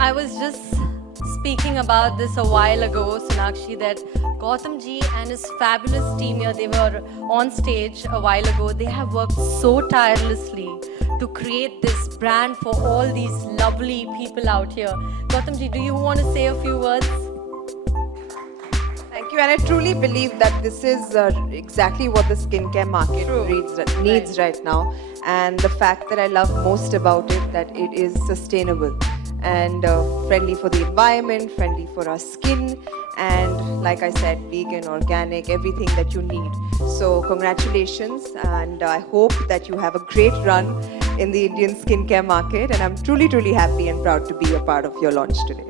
I was just speaking about this a while ago, Sonakshi, that Gautam ji and his fabulous team here, they were on stage a while ago. They have worked so tirelessly to create this brand for all these lovely people out here. Gautam ji, do you want to say a few words? Thank you, and I truly believe that this is exactly what the skincare market needs right now. And the fact that I love most about it, that it is sustainable and friendly for the environment, friendly for our skin, and like I said, vegan, organic, everything that you need. So congratulations, and I hope that you have a great run in the Indian skincare market, and I'm truly, truly happy and proud to be a part of your launch today.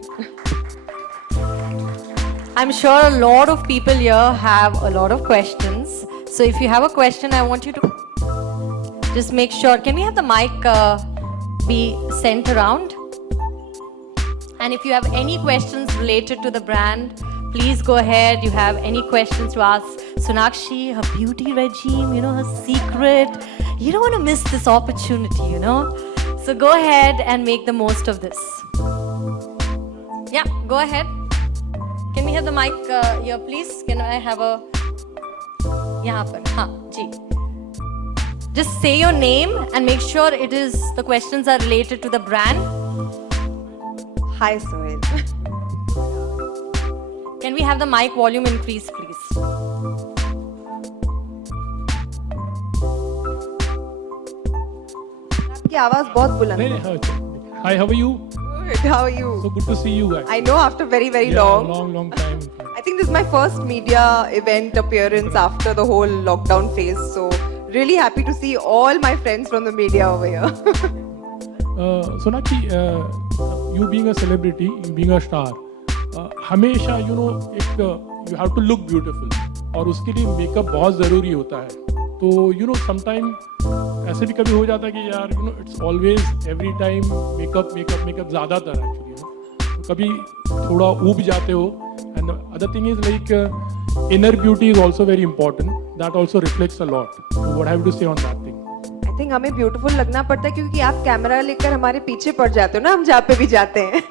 I'm sure a lot of people here have a lot of questions. So if you have a question, I want you to just make sure. Can we have the mic be sent around? And if you have any questions related to the brand, please go ahead. You have any questions to ask Sonakshi, her beauty regime, her secret. You don't want to miss this opportunity, So go ahead and make the most of this. Yeah, go ahead. Can we have the mic here, please? Can I have a... यहाँ पर, हाँ, जी. Just say your name and make sure the questions are related to the brand. Hi, Sohail. Can we have the mic volume increase, please? आपकी आवाज बहुत बुलंद है. Hi, how are you? Good, how are you? So good to see you guys. I know, after very, very long. Long time. I think this is my first media event appearance after the whole lockdown phase. So really happy to see all my friends from the media over here. Sonakshi, you being a celebrity, being a star, हमेशा you have to look beautiful और उसके लिए makeup बहुत ज़रूरी होता है. तो sometime ऐसे भी कभी हो जाता है कि यार it's always every time makeup ज़्यादातर actually तो कभी थोड़ा ऊब जाते हो. And the other thing is like inner beauty is also very important. That also reflects a lot. So what I have to say on that thing? I think हमें beautiful लगना पड़ता है क्योंकि आप कैमरा लेकर हमारे पीछे पड़ जाते हो ना, हम जहाँ पे भी जाते हैं.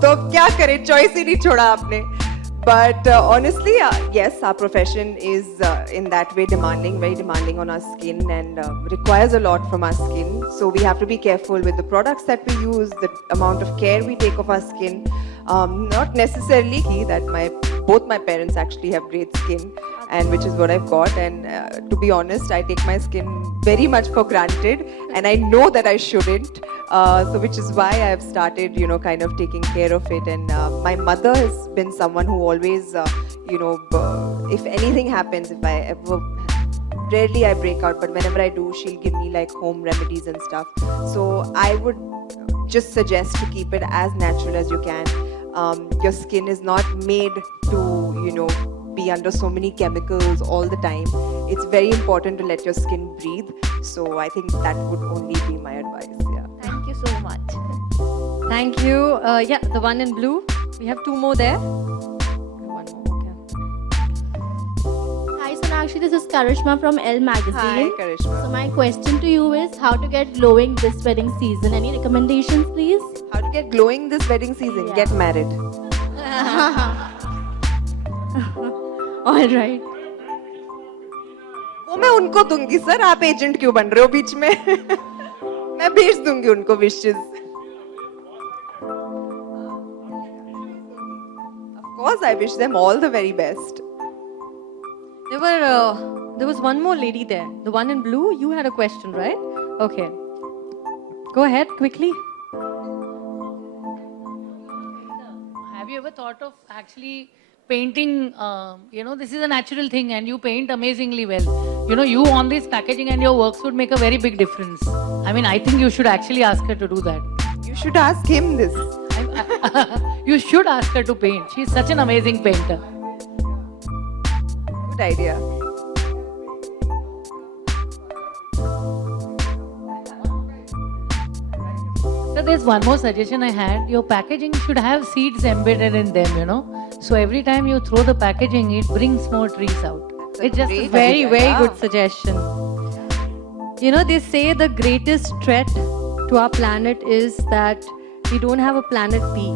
तो अब क्या करें, choice ही नहीं छोड़ा आपने. But honestly, yes, our profession is in that way demanding, very demanding on our skin and requires a lot from our skin. So we have to be careful with the products that we use, the amount of care we take of our skin. Not necessarily that both my parents actually have great skin, and which is what I've got. And to be honest, I take my skin very much for granted, and I know that I shouldn't. So which is why I've started, kind of taking care of it. And my mother has been someone who always, if anything happens, if I ever, rarely I break out, but whenever I do, she'll give me like home remedies and stuff. So I would just suggest to keep it as natural as you can. Your skin is not made to, be under so many chemicals all the time. It's very important to let your skin breathe. So I think that would only be my advice. Yeah. Thank you so much. Thank you. Yeah, the one in blue. We have two more there. One more, okay. Hi Sonakshi, this is Karishma from Elle Magazine. Hi, Karishma. So my question to you is how to get glowing this wedding season. Any recommendations, please? How to get glowing this wedding season? Yeah. Get married. All right. वो मैं उनको दूंगी sir, आप agent क्यों बन रहे हो बीच में? मैं भेज दूंगी उनको wishes. Of course, I wish them all the very best. There was one more lady there. The one in blue, you had a question, right? Okay. Go ahead, quickly. Have you ever thought of actually painting, this is a natural thing and you paint amazingly well. You on this packaging and your works would make a very big difference. I mean, I think you should actually ask her to do that. You should ask him this. You should ask her to paint. She's such an amazing painter. Good idea. So there's one more suggestion I had. Your packaging should have seeds embedded in them, So every time you throw the packaging, it brings more trees out. It's just a very, very good suggestion. They say the greatest threat to our planet is that we don't have a planet B.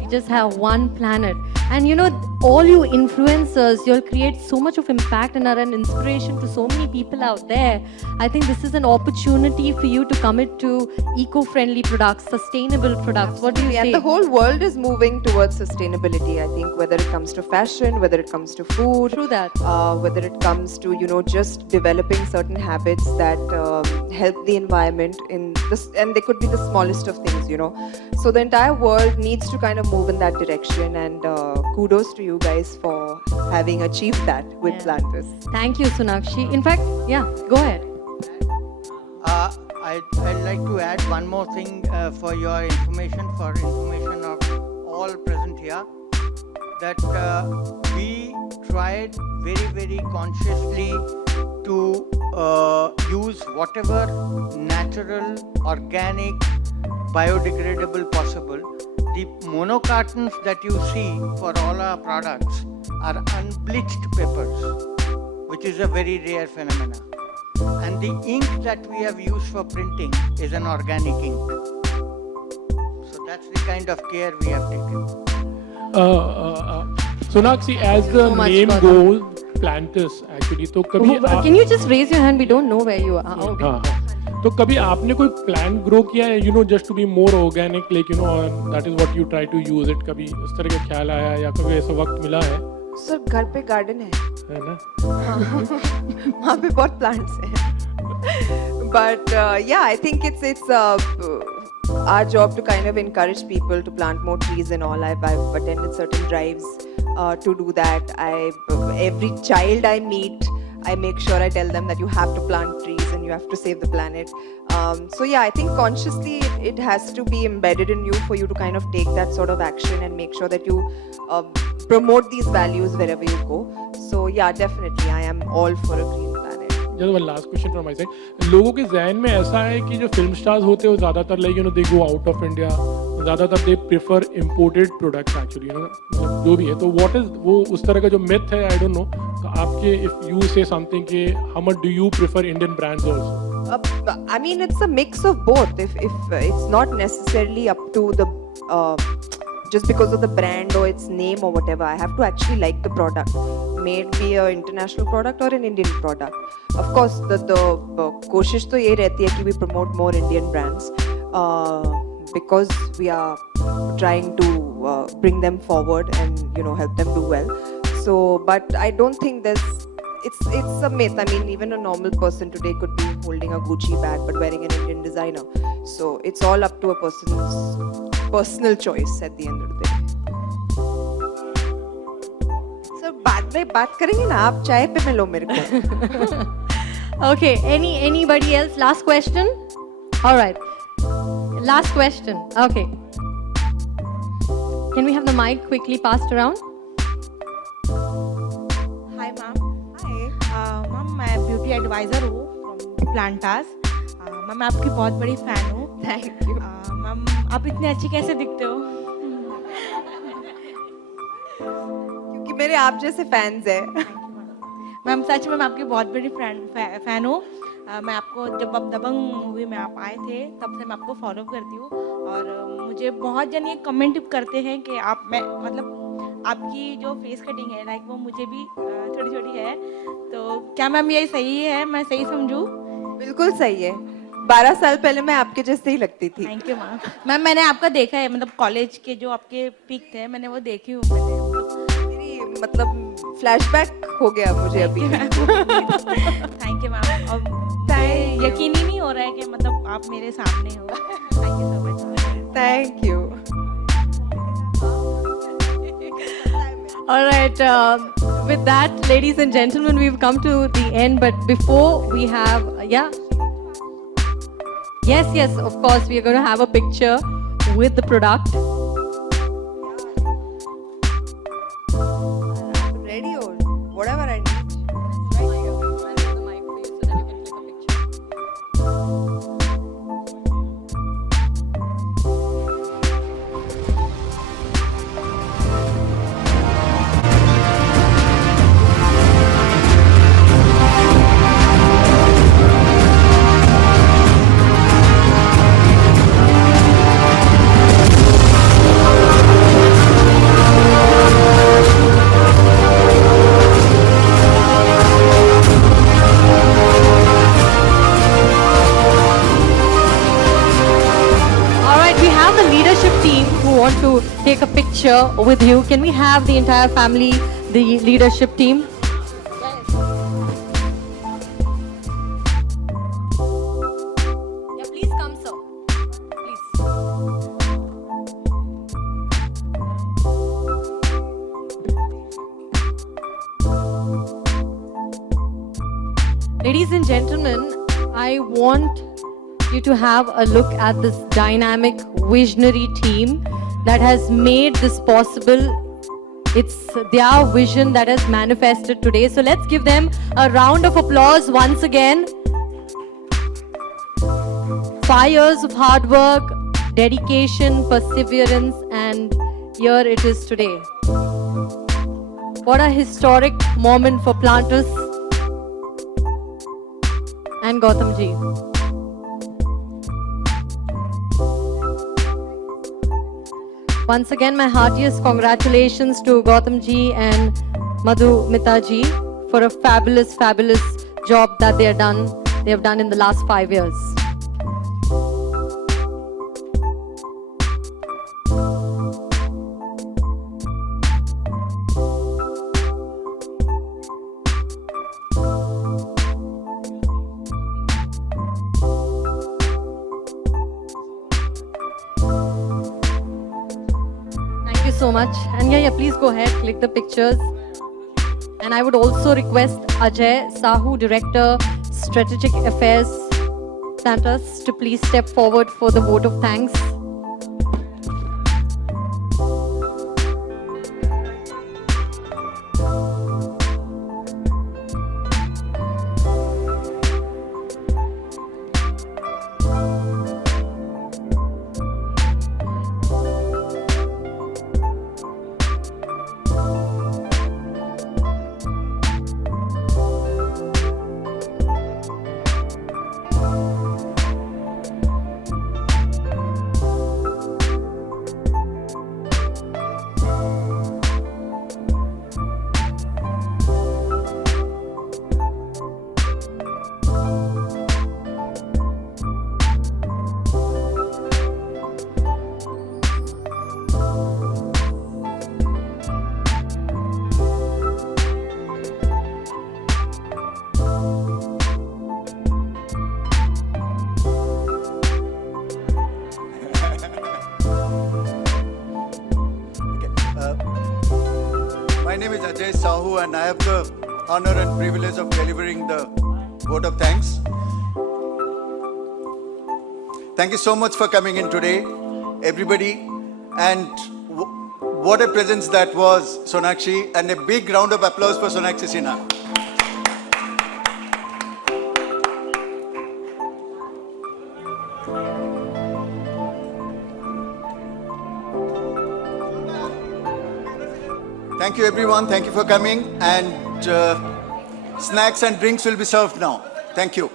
We just have one planet. And you know, all you influencers, you'll create so much of impact and are an inspiration to so many people out there. I think this is an opportunity for you to commit to eco-friendly products, sustainable products. What do you say? And the whole world is moving towards sustainability. I think whether it comes to fashion, whether it comes to food, True that. whether it comes to just developing certain habits that help the environment in this, and they could be the smallest of things. So the entire world needs to kind of move in that direction, and kudos to you guys for having achieved that with Yeah. Plantis. Thank you, Sonakshi. In fact, yeah, go ahead. I'd like to add one more thing for your information, for information of all present here, that we tried very, very consciously to use whatever natural, organic, biodegradable possible. The mono cartons that you see for all our products are unbleached papers, which is a very rare phenomenon. And the ink that we have used for printing is an organic ink. So that's the kind of care we have taken. Sonakshi, as the so much name for goes, Plantis actually. तो कभी Can you just raise your hand? We don't know where you are. Okay. हाँ तो कभी आपने कोई plant grow किया है just to be more organic like that is what you try to use it कभी इस तरह का ख्याल आया या कभी ऐसा वक्त मिला है सर घर पे गार्डन है ना वहाँ पे बहुत प्लांट्स हैं but yeah, I think it's our job to kind of encourage people to plant more trees and all. I've attended certain drives to do that. Every child I meet, I make sure I tell them that you have to plant trees and you have to save the planet. So yeah, I think consciously it has to be embedded in you for you to kind of take that sort of action and make sure that you promote these values wherever you go. So yeah, definitely I am all for a green planet. Just one last question from my side लोगों के जहन में ऐसा है कि जो film stars होते हैं वो ज़्यादातर like they go out of India ज़्यादातर they prefer imported products actually मतलब जो भी है तो व्हाट इज वो उस तरह का जो मिथ है आई डोंट नो तो आपके इफ यू से समथिंग कि how much do you prefer Indian brands also I mean, it's a mix of both. If it's not necessarily up to the just because of the brand or its name or whatever, I have to actually like the product. May it be an international product or an Indian product. Of course, the कोशिश तो ये रहती है कि we promote more Indian brands because we are trying to bring them forward and help them do well. So, but I don't think it's a myth. I mean, even a normal person today could be holding a Gucci bag but wearing an Indian designer. So it's all up to a person's personal choice at the end of the day. Sir, बाद में बात करेंगे ना आप चाय पे मिलो मेरे को. Okay, anybody else? Last question? All right. Last question. Okay. Can we have the mic quickly passed around? Hi ma'am. Hi. Ma'am मैं ब्यूटी एडवाइज़र हूँ फ्रॉम प्लांटास. मैम मैं आपकी बहुत बड़ी फ़ैन हूँ. Thank you. मैम आप इतने अच्छी कैसे दिखते हो? क्योंकि मेरे आप जैसे फैंस हैं. मैम सच में मैं आपकी बहुत बड़ी फ़ैन हूँ. मैं आपको जब आप दबंग मूवी में आप आए थे तब से मैं आपको फॉलो करती हूँ और मुझे बहुत जन ये कमेंट करते हैं कि आप मैं मतलब आपकी जो फेस कटिंग है लाइक वो मुझे भी थोड़ी छोटी है. तो क्या मैम ये सही है? मैं सही समझूँ? बिल्कुल सही है. 12 साल पहले मैं आपके जैसे ही लगती थी. Thank you ma'am. मैम मैंने आपका देखा है मतलब कॉलेज के जो आपके पिक थे मैंने वो देखी हूँ. मेरी मतलब फ्लैशबैक हो गया मुझे अभी. Thank you ma'am. और यकीन ही नहीं हो रहा है कि मतलब आप मेरे सामने हो. Thank you so much. Thank you. All right. With that, ladies and gentlemen, we've come to the end. But before we have, yes, of course, we are going to have a picture with the product. Ready or whatever I need. want to take a picture with you. Can we have the entire family, the leadership team? Yeah, please come, sir. Please. Ladies and gentlemen, I want you to have a look at this dynamic, visionary team that has made this possible. It's their vision that has manifested today. So let's give them a round of applause once again. 5 years of hard work, dedication, perseverance, and here it is today. What a historic moment for Planters and Gautam ji. Once again, my heartiest congratulations to Gautam ji and Madhumita ji for a fabulous, fabulous job that they have done in the last 5 years. Thank you so much. And yeah, please go ahead, click the pictures. And I would also request Ajay Sahu, Director, Strategic Affairs, Santos, to please step forward for the vote of thanks. My name is Ajay Sahu and I have the honor and privilege of delivering the vote of thanks. Thank you so much for coming in today, everybody. And what a presence that was, Sonakshi. And a big round of applause for Sonakshi Sinha. Thank you everyone, thank you for coming, and snacks and drinks will be served now. Thank you.